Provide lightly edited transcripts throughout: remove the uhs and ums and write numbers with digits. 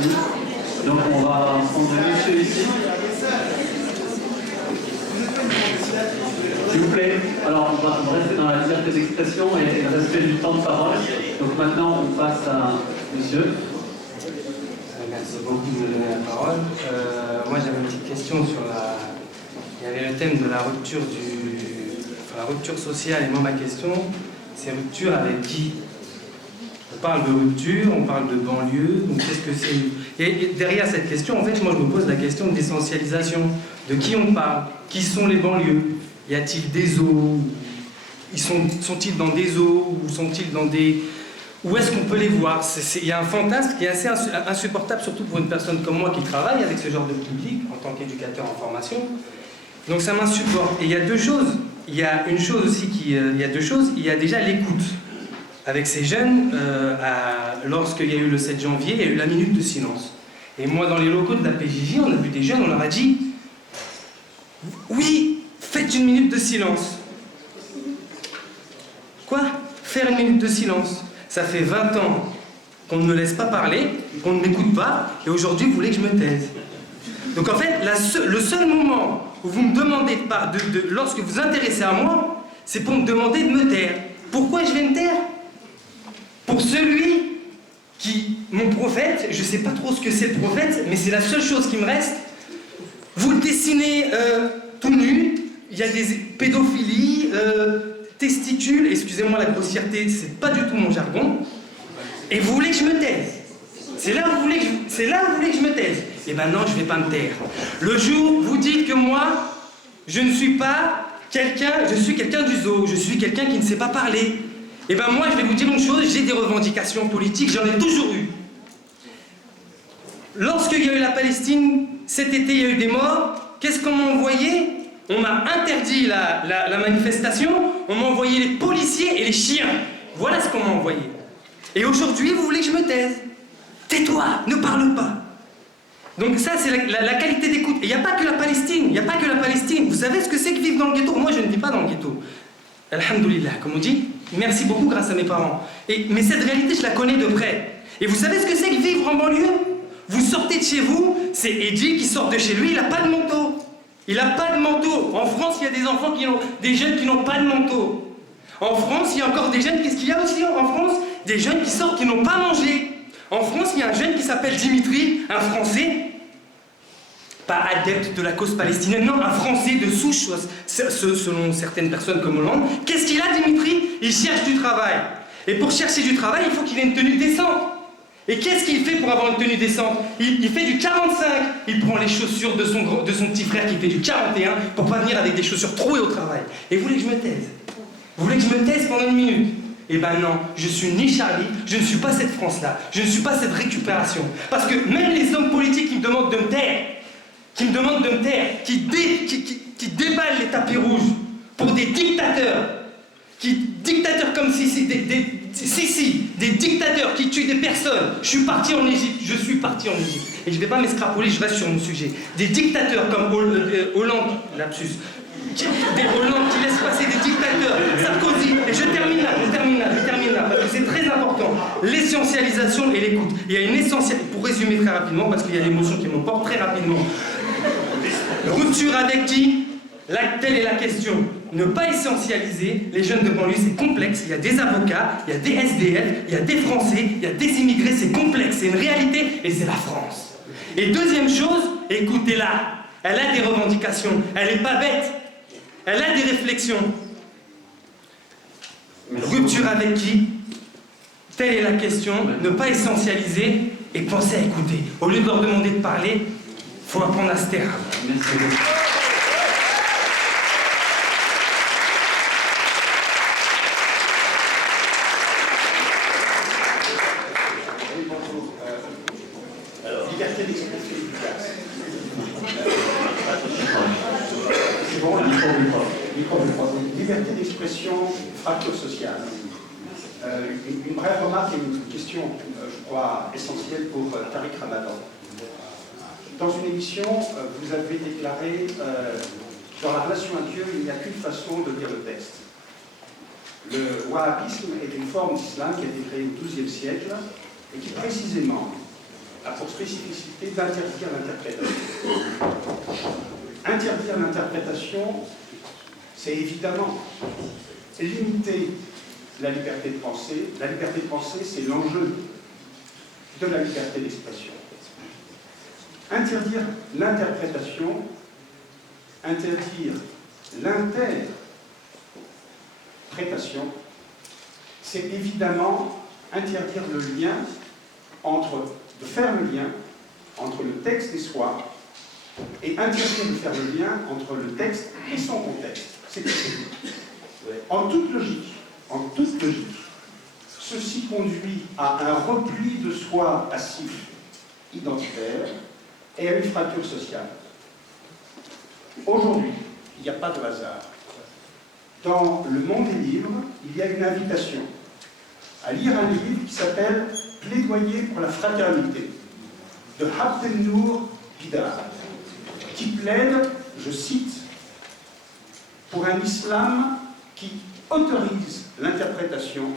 Merci. Donc on va prendre un monsieur ici. S'il vous plaît. Alors on va rester dans la liberté d'expression et le respect du temps de parole. Donc maintenant on passe à monsieur. Merci beaucoup de me donner la parole. Moi j'avais une petite question sur la... Il y avait le thème de la rupture la rupture sociale, et moi ma question, c'est rupture avec qui? On parle de rupture, on parle de banlieue, donc qu'est-ce que c'est? Et derrière cette question, en fait, moi je me pose la question de l'essentialisation. De qui on parle? Qui sont les banlieues? Y a-t-il des zoos? Sont-ils dans des zoos? Ou sont-ils dans des... Où est-ce qu'on peut les voir? Il y a un fantasme qui est assez insupportable, surtout pour une personne comme moi qui travaille avec ce genre de public, en tant qu'éducateur en formation. Donc ça m'insupporte. Et il y a deux choses. Il y a une chose aussi il y a deux choses. Il y a déjà l'écoute. Avec ces jeunes, lorsqu'il y a eu le 7 janvier, il y a eu la minute de silence. Et moi, dans les locaux de la PJJ, on a vu des jeunes, on leur a dit « Oui, faites une minute de silence. » Quoi? Faire une minute de silence? Ça fait 20 ans qu'on ne me laisse pas parler, qu'on ne m'écoute pas, et aujourd'hui, vous voulez que je me taise. Donc en fait, le seul moment où vous me demandez lorsque vous vous intéressez à moi, c'est pour me demander de me taire. Pourquoi je vais me taire? Pour celui qui, mon prophète, je ne sais pas trop ce que c'est le prophète, mais c'est la seule chose qui me reste. Vous le dessinez tout nu, il y a des pédophilies, testicules, excusez-moi la grossièreté, c'est pas du tout mon jargon, et vous voulez que je me taise. C'est là où vous voulez que je me taise. Et ben non, je ne vais pas me taire. Le jour où vous dites que moi, je ne suis pas quelqu'un, je suis quelqu'un du zoo, je suis quelqu'un qui ne sait pas parler. Et ben moi, je vais vous dire une chose, j'ai des revendications politiques, j'en ai toujours eu. Lorsqu'il y a eu la Palestine, cet été, il y a eu des morts, qu'est-ce qu'on m'a envoyé? On m'a interdit la manifestation, on m'a envoyé les policiers et les chiens. Voilà ce qu'on m'a envoyé. Et aujourd'hui, vous voulez que je me taise? Tais-toi, ne parle pas. Donc ça, c'est la qualité d'écoute. Et il n'y a pas que la Palestine, il n'y a pas que la Palestine. Vous savez ce que c'est que vivre dans le ghetto? Moi, je ne vis pas dans le ghetto. Alhamdoulilah, comme on dit. Merci beaucoup grâce à mes parents. Mais cette réalité, je la connais de près. Et vous savez ce que c'est que vivre en banlieue? Vous sortez de chez vous, c'est Eddie qui sort de chez lui, il n'a pas de manteau. Il n'a pas de manteau. En France, il y a des enfants des jeunes qui n'ont pas de manteau. En France, il y a encore des jeunes, qu'est-ce qu'il y a aussi en France? Des jeunes qui sortent qui n'ont pas mangé. En France, il y a un jeune qui s'appelle Dimitri, un Français, pas adepte de la cause palestinienne, non, un Français de souche, selon certaines personnes comme Hollande. Qu'est-ce qu'il a, Dimitri? Il cherche du travail. Et pour chercher du travail, il faut qu'il ait une tenue décente. Et qu'est-ce qu'il fait pour avoir une tenue décente? Il fait du 45. Il prend les chaussures de son petit frère qui fait du 41 pour pas venir avec des chaussures trouées au travail. Et vous voulez que je me taise? Vous voulez que je me taise pendant une minute? Eh ben non, je suis ni Charlie, je ne suis pas cette France-là, je ne suis pas cette récupération. Parce que même les hommes politiques qui me demandent de me taire, qui déballent les tapis rouges pour des dictateurs, dictateurs comme Sisi, des dictateurs qui tuent des personnes. Je suis parti en Égypte. Et je ne vais pas m'escrapoler, je reste sur mon sujet. Des dictateurs comme Hollande, lapsus, Hollande qui laisse passer des dictateurs, Sarkozy, et je termine là, parce que c'est très important. L'essentialisation et l'écoute. Il y a une essentielle, pour résumer très rapidement, parce qu'il y a des motions qui m'emportent très rapidement. Rupture avec qui? Telle est la question. Ne pas essentialiser les jeunes de banlieue, c'est complexe. Il y a des avocats, il y a des SDF, il y a des Français, il y a des immigrés, c'est complexe, c'est une réalité, et c'est la France. Et deuxième chose, écoutez-la. Elle a des revendications, elle n'est pas bête. Elle a des réflexions. Rupture avec qui? Telle est la question. Ne pas essentialiser et penser à écouter. Au lieu de leur demander de parler, il faut apprendre à se taire. Merci beaucoup. Liberté d'expression efficace. C'est bon, liberté d'expression, fracture sociale. Une brève remarque et une question, je crois, essentielle pour Tariq Ramadan. Dans une émission, vous avez déclaré dans la relation à Dieu, il n'y a qu'une façon de lire le texte. Le wahhabisme est une forme d'islam qui a été créée au XIIe siècle et qui précisément a pour spécificité d'interdire l'interprétation. Interdire l'interprétation, c'est évidemment limiter la liberté de penser. La liberté de penser, c'est l'enjeu de la liberté d'expression. Interdire l'interprétation, interdire l'interprétation, c'est évidemment interdire le lien de faire le lien entre le texte et soi, et interdire de faire le lien entre le texte et son contexte. C'est possible. En toute logique, ceci conduit à un repli de soi passif, identitaire, et à une fracture sociale. Aujourd'hui, il n'y a pas de hasard. Dans le monde des livres, il y a une invitation à lire un livre qui s'appelle « Plaidoyer pour la fraternité » de Abdelnour Bidar, qui plaide, je cite, pour un islam qui autorise l'interprétation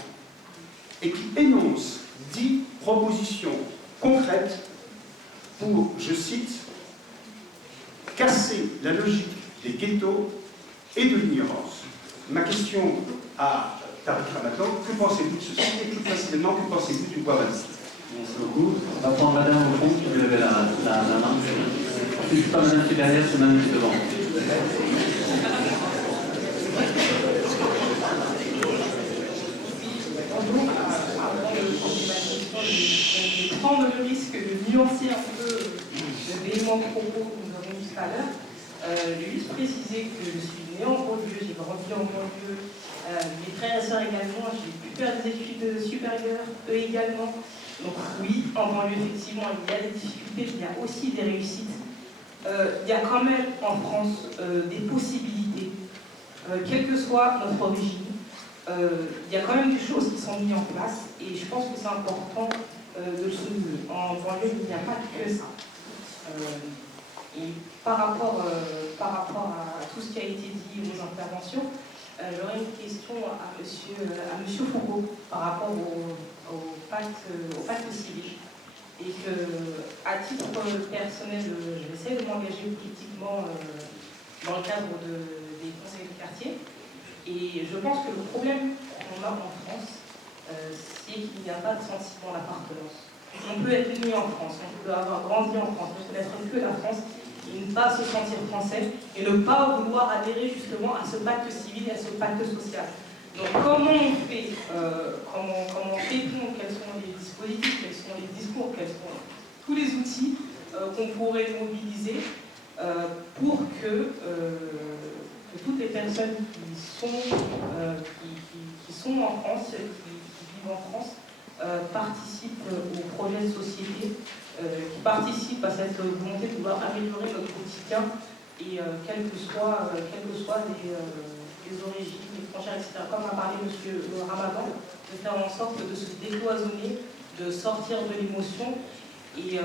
et qui énonce 10 propositions concrètes pour, je cite, casser la logique des ghettos et de l'ignorance. Ma question à Tariq Ramadan, que pensez-vous de ceci et plus précisément, que pensez-vous du Quran? Merci beaucoup. On va prendre madame au fond qui veut lever la main. Si c'est pas madame qui est derrière, c'est madame qui est devant. Je vais prendre le risque de nuancer un peu l'élément de propos que nous avons eu tout à l'heure. Je vais juste préciser que je suis née en banlieue, j'ai grandi en banlieue, mes frères et sœurs également, j'ai pu faire des études supérieures, eux également. Donc oui, en banlieue, effectivement, il y a des difficultés, il y a aussi des réussites. Il y a quand même en France des possibilités, quelle que soit notre origine. Il y a quand même des choses qui sont mises en place et je pense que c'est important de le souligner. En banlieue, il n'y a pas que ça. Et par rapport à tout ce qui a été dit aux interventions, j'aurais une question à monsieur Foucault par rapport au pacte civil. Et que, à titre personnel, j'essaie de m'engager politiquement dans le cadre des conseils de quartier. Et je pense que le problème qu'on a en France, c'est qu'il n'y a pas de sentiment d'appartenance. On peut être né en France, on peut avoir grandi en France, on peut n'être que la France, et ne pas se sentir français, et ne pas vouloir adhérer justement à ce pacte civil et à ce pacte social. Donc comment on fait, quels sont les dispositifs, quels sont les discours, quels sont tous les outils qu'on pourrait mobiliser pour que toutes les personnes qui sont en France, qui vivent en France, participent au projet de société, qui participent à cette volonté de vouloir améliorer notre quotidien, et quelles que soient les origines, les frontières, etc. Comme a parlé M. Ramadan, de faire en sorte de se décloisonner, de sortir de l'émotion et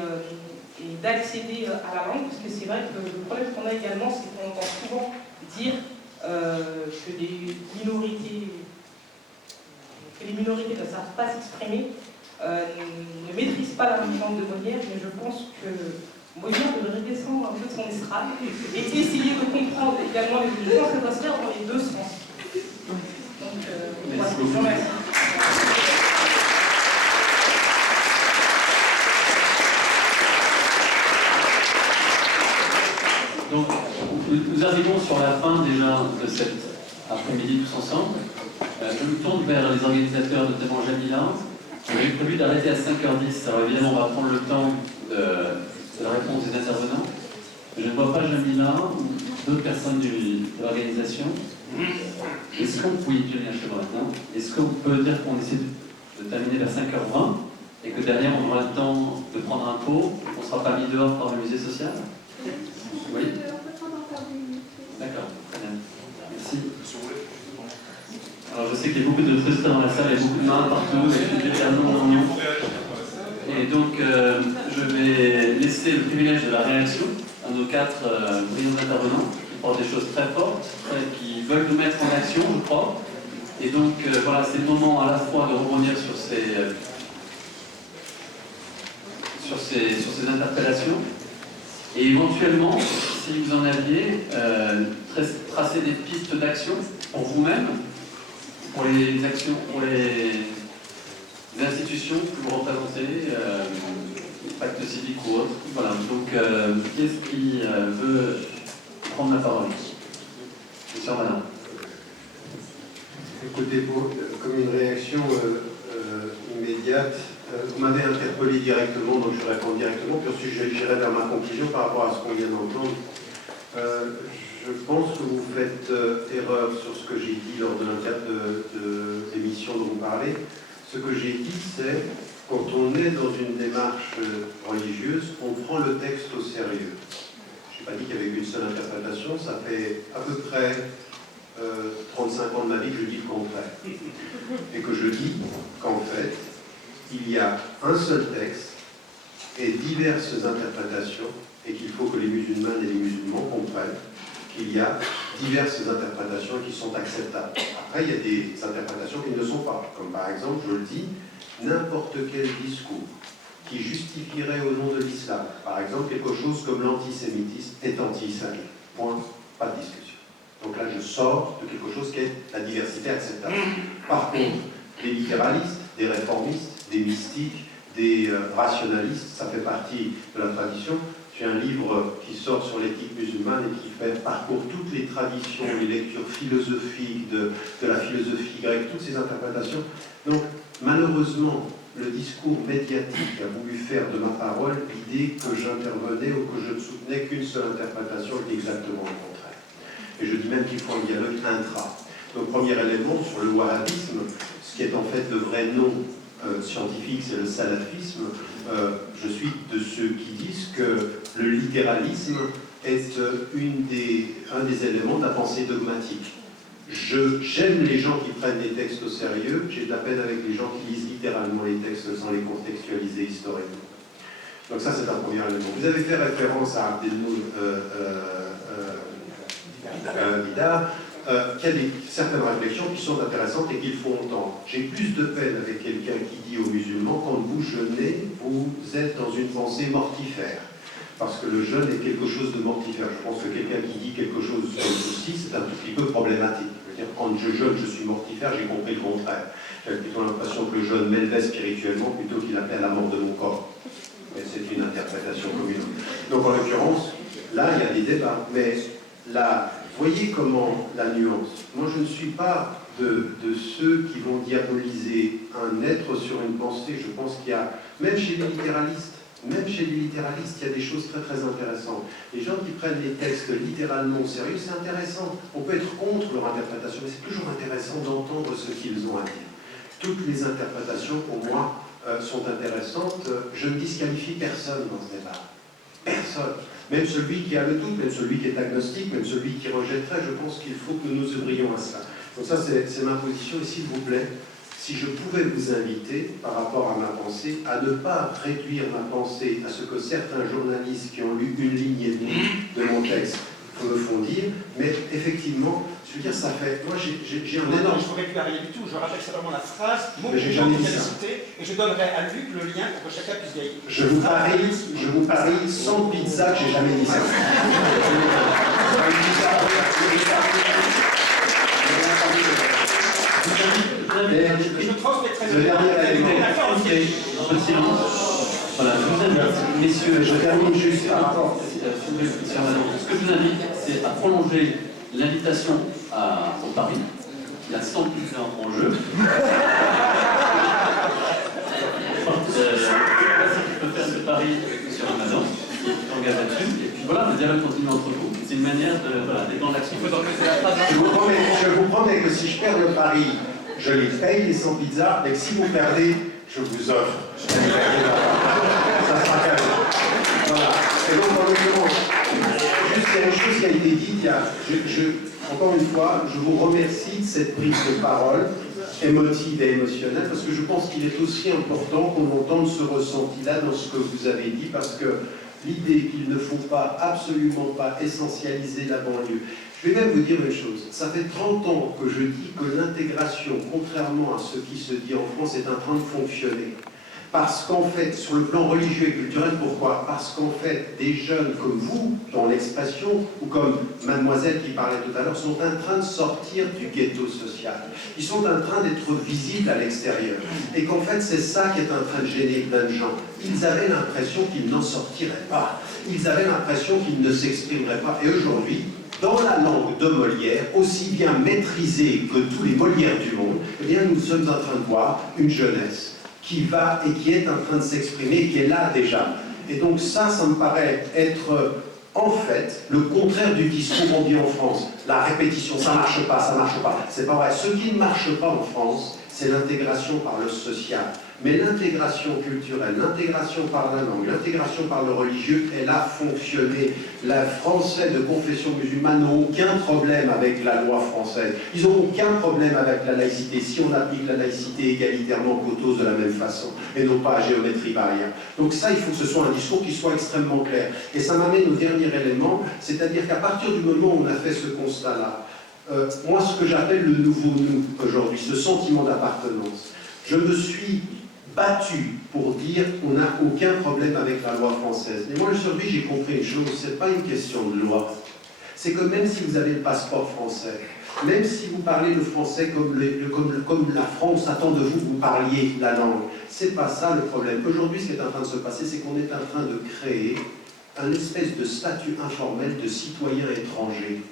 d'accéder à la langue, parce que c'est vrai que le problème qu'on a également, c'est qu'on entend souvent dire que les minorités ne savent pas s'exprimer, ne maîtrisent pas la langue de Molière, mais je pense que Molière devrait descendre un peu de son estrade et essayer de comprendre également les gens, ça doit se faire dans les deux sens. Donc, voilà, je vous remercie. Donc, nous arrivons sur la fin déjà de cet après-midi tous ensemble. Je me tourne vers les organisateurs, notamment Jamila. J'ai prévu d'arrêter à 5h10. Alors évidemment, on va prendre le temps de la réponse des intervenants. Je ne vois pas Jamila ou d'autres personnes de l'organisation. Est-ce qu'on peut y tenir chez moi maintenant? Est-ce qu'on peut dire qu'on essaie de terminer vers 5h20 et que derrière on aura le temps de prendre un pot, qu'on ne sera pas mis dehors par le musée social? Oui. D'accord, très bien. Merci. Alors je sais qu'il y a beaucoup de frustrés dans la salle, il y a beaucoup de mains partout, et des non. Et donc je vais laisser le privilège de la réaction à nos 4 brillants intervenants qui portent des choses très fortes, qui veulent nous mettre en action, je crois. Et donc voilà, c'est le moment à la fois de rebondir sur sur ces interpellations. Et éventuellement, si vous en aviez, tracer des pistes d'action pour vous-même, pour les actions, pour les institutions que vous représentez, pacte civique ou autre. Voilà, donc qui est-ce qui veut prendre la parole? Monsieur Madame. Écoutez, comme une réaction immédiate, vous m'avez interpellé directement, donc je réponds directement, puis ensuite j'irai vers ma conclusion par rapport à ce qu'on vient d'entendre. Je pense que vous faites erreur sur ce que j'ai dit lors de l'émission dont vous parlez. Ce que j'ai dit, c'est quand on est dans une démarche religieuse, on prend le texte au sérieux. Je n'ai pas dit qu'il y avait qu'une seule interprétation, ça fait à peu près 35 ans de ma vie que je dis le contraire. Et que je dis qu'en fait, il y a un seul texte et diverses interprétations, et qu'il faut que les musulmanes et les musulmans comprennent qu'il y a diverses interprétations qui sont acceptables. Après, il y a des interprétations qui ne le sont pas. Comme par exemple, je le dis, n'importe quel discours qui justifierait au nom de l'islam, par exemple, quelque chose comme l'antisémitisme est anti-islamique. Point, pas de discussion. Donc là, je sors de quelque chose qui est la diversité acceptable. Par contre, des littéralistes, des réformistes, des mystiques, des rationalistes, ça fait partie de la tradition. J'ai un livre qui sort sur l'éthique musulmane et qui parcourt toutes les traditions, les lectures philosophiques de la philosophie grecque, toutes ces interprétations. Donc, malheureusement, le discours médiatique a voulu faire de ma parole l'idée que j'intervenais ou que je ne soutenais qu'une seule interprétation qui est exactement le contraire. Et je dis même qu'il faut un dialogue intra. Donc, premier élément, sur le wahhabisme, ce qui est en fait le vrai nom scientifique, c'est le salafisme. Je suis de ceux qui disent que le littéralisme est un des éléments de la pensée dogmatique. J'aime les gens qui prennent les textes au sérieux, j'ai de la peine avec les gens qui lisent littéralement les textes sans les contextualiser historiquement. Donc ça, c'est un premier élément. Vous avez fait référence à Abdelnour Didar, qui a certaines réflexions qui sont intéressantes et qu'il faut entendre. J'ai plus de peine avec quelqu'un qui dit aux musulmans, quand vous jeûnez, vous êtes dans une pensée mortifère. Parce que le jeûne est quelque chose de mortifère. Je pense que quelqu'un qui dit quelque chose comme ceci, c'est un tout petit peu problématique. Je veux dire, quand je jeûne, je suis mortifère, j'ai compris le contraire. J'ai plutôt l'impression que le jeûne m'élevait spirituellement plutôt qu'il appelle à la mort de mon corps. Mais c'est une interprétation commune. Donc en l'occurrence, là, il y a des débats. Mais là, voyez comment la nuance. Moi, je ne suis pas de ceux qui vont diaboliser un être sur une pensée. Je pense qu'il y a, même chez les littéralistes, il y a des choses très très intéressantes. Les gens qui prennent les textes littéralement au sérieux, c'est intéressant. On peut être contre leur interprétation, mais c'est toujours intéressant d'entendre ce qu'ils ont à dire. Toutes les interprétations, pour moi, sont intéressantes. Je ne disqualifie personne dans ce débat. Personne. Même celui qui a le doute, même celui qui est agnostique, même celui qui rejetterait, je pense qu'il faut que nous ouvrions à cela. Donc ça, c'est ma position. Et s'il vous plaît, si je pouvais vous inviter, par rapport à ma pensée, à ne pas réduire ma pensée à ce que certains journalistes qui ont lu une ligne et demie de mon texte me font dire, mais effectivement, je veux dire, ça fait... Moi, j'ai un énorme... Je ne pourrais plus rien du tout. Je rappelle simplement la phrase, mais j'ai jamais dit ça. Et je donnerai à Luc le lien pour que chacun puisse gagner. Je vous parie sans pizza que j'ai jamais dit ça. Je transmettrai le dernier élément. Voilà, je vous invite, messieurs, Je termine juste par rapport. ce que je vous invite, c'est à prolonger l'invitation au pari. Il y a 100 pizza en jeu. Je peux faire ce pari sur Amazon, je t'engage là-dessus. Et puis voilà, le dialogue continue entre vous. C'est une manière d'être dans l'action. Je vous promets que si je perds le pari, je les paye les 100 pizzas, et que si vous perdez, je vous offre. Ça sera cadeau. Voilà. Et donc, en l'occurrence, juste il y a une chose qui a été dite, encore une fois, je vous remercie de cette prise de parole émotive et émotionnelle, parce que je pense qu'il est aussi important qu'on entende ce ressenti-là dans ce que vous avez dit, parce que l'idée qu'il ne faut pas, absolument pas, essentialiser la banlieue. Je vais même vous dire une chose, ça fait 30 ans que je dis que l'intégration, contrairement à ce qui se dit en France, est en train de fonctionner. Parce qu'en fait, sur le plan religieux et culturel, pourquoi? Parce qu'en fait, des jeunes comme vous, dans l'expression, ou comme mademoiselle qui parlait tout à l'heure, sont en train de sortir du ghetto social. Ils sont en train d'être visibles à l'extérieur. Et qu'en fait, c'est ça qui est en train de gêner plein de gens. Ils avaient l'impression qu'ils n'en sortiraient pas. Ils avaient l'impression qu'ils ne s'exprimeraient pas. Et aujourd'hui, dans la langue de Molière, aussi bien maîtrisée que tous les Molières du monde, eh bien, nous sommes en train de voir une jeunesse qui va et qui est en train de s'exprimer, qui est là déjà. Et donc ça me paraît être en fait le contraire du discours qu'on dit en France. La répétition, ça marche pas, ça marche pas. C'est pas vrai. Ce qui ne marche pas en France, c'est l'intégration par le social. Mais l'intégration culturelle, l'intégration par la langue, l'intégration par le religieux, elle a fonctionné. Les Français de confession musulmane n'ont aucun problème avec la loi française. Ils n'ont aucun problème avec la laïcité, si on applique la laïcité égalitairement qu'aux tous de la même façon, et non pas à géométrie variable. Donc ça, il faut que ce soit un discours qui soit extrêmement clair. Et ça m'amène au dernier élément, c'est-à-dire qu'à partir du moment où on a fait ce constat-là, moi, ce que j'appelle le nouveau nous aujourd'hui, ce sentiment d'appartenance, je me suis battu pour dire qu'on n'a aucun problème avec la loi française. Mais moi, aujourd'hui, j'ai compris une chose, ce n'est pas une question de loi. C'est que même si vous avez le passeport français, même si vous parlez le français comme la France attend de vous que vous parliez la langue, c'est pas ça le problème. Aujourd'hui, ce qui est en train de se passer, c'est qu'on est en train de créer un espèce de statut informel de citoyen étranger.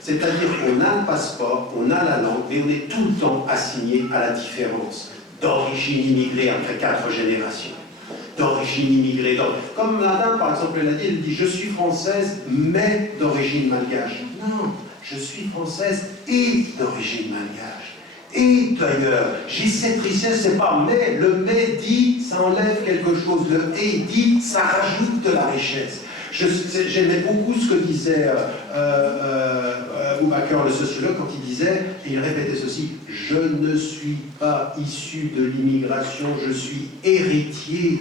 C'est-à-dire qu'on a le passeport, on a la langue, mais on est tout le temps assigné à la différence. D'origine immigrée après 4 générations. D'origine immigrée. Comme madame, par exemple, elle a dit, elle dit « Je suis française, mais d'origine malgache ». Non, je suis française et d'origine malgache. Et d'ailleurs, j'ai cette richesse, c'est pas mais. Le mais dit, ça enlève quelque chose. Le et dit, ça rajoute de la richesse. J'aimais beaucoup ce que disait Boubacar, le sociologue, quand il disait, et il répétait ceci, « Je ne suis pas issu de l'immigration, je suis héritier